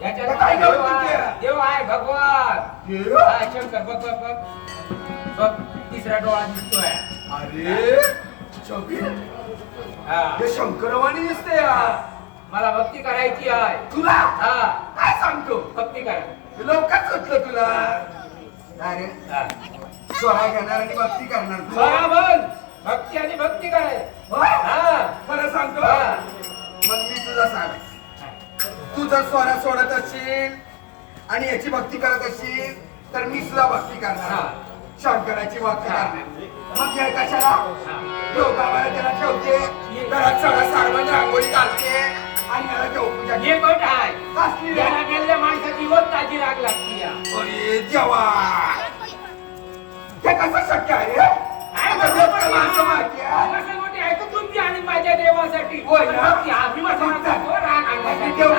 याच्यात काय देव आहे भगवान शंकर बघ बघ बघ बघ तिसरा डोळा दिसतोय. अरे शबीर हे शंकरवाणी दिसते यार. मला भक्ती करायची आहे. तुला हा काय सांगतो भक्ती करायची. लवकर सुटलं तुला. अरे स्वरा घेणार आणि भक्ती करणार तू. बरोबर भक्ती आणि भक्ती करायची. हा खरं सांगतो. मग मी तुझा सांग. तू जर स्वरा सोडत असशील आणि याची भक्ती करत असशील तर मी सुद्धा भक्ती करणार. शंकराची भक्ती करणार. मग हे कशाला दोघांना त्याला ठेवते घरात सगळा सारवण रांगोळी घालते आणि याला ठेवू पूजा. हे गोट आहे कसली रे? त्याला गेलेल्या माणसाची रोज ताजी राग लागती या. अरे देवा हे कसं शक्य आहे रे? काय आता कसं देवाला माणसं मारते, हा? कसं मोठी आहे का तुमची आणि माझ्या देवासाठी होय ना? भक्ती, अभिमान वाटतो, राग आणण्यासाठी. देव